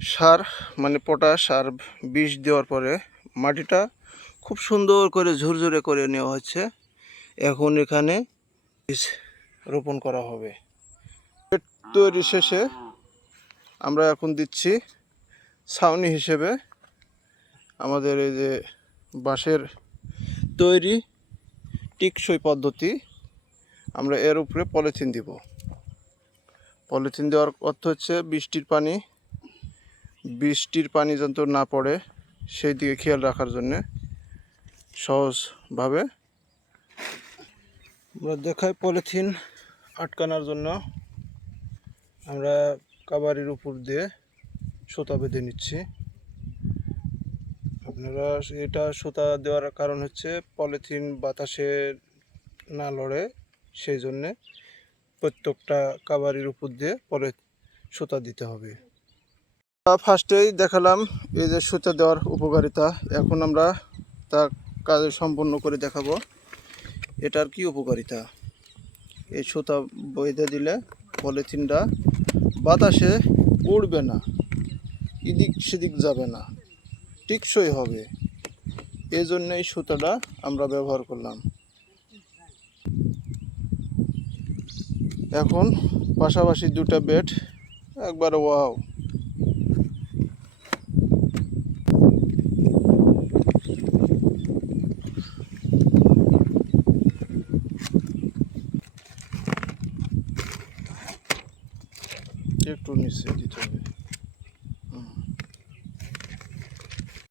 সার মানে পটাশ আর বিষ দেওয়ার পরে মাটিটা খুব সুন্দর করে ঝুরঝুরে করে নেওয়া হচ্ছে। এখন এখানে বীজ রোপণ করা হবে। তৈরি শেষে আমরা এখন দিচ্ছি ছাউনি হিসেবে আমাদের এই যে বাঁশের তৈরি টিকসই পদ্ধতি, আমরা এর উপরে পলিথিন দিব। পলিথিন দেওয়ার অর্থ হচ্ছে বৃষ্টির পানি বৃষ্টির পানি যন্ত্র না পড়ে সেই দিকে খেয়াল রাখার জন্যে সহজভাবে আমরা দেখাই পলিথিন আটকানোর জন্য। আমরা কাবারির উপর দিয়ে সুতা বেঁধে নিচ্ছি। আপনারা এটা সুতা দেওয়ার কারণ হচ্ছে পলিথিন বাতাসে না লড়ে, সেই জন্যে প্রত্যেকটা কাবারির উপর দিয়ে পরে সুতা দিতে হবে। ফার্স্টেই দেখালাম এই যে সুতা দেওয়ার উপকারিতা। এখন আমরা তা কাজ সম্পন্ন করে দেখাবো। এটার কি উপকারিতা? এই সুতা বেঁধে দিলে পলিথিনটা বাতাসে উড়বে না, এদিক সেদিক যাবে না, টিকসই হবে। এই জন্য এই সুতাটা আমরা ব্যবহার করলাম। এখন পাশাপাশি দুটা বেড, একবার ওয়াও। একটু নিচে দিতে হবে।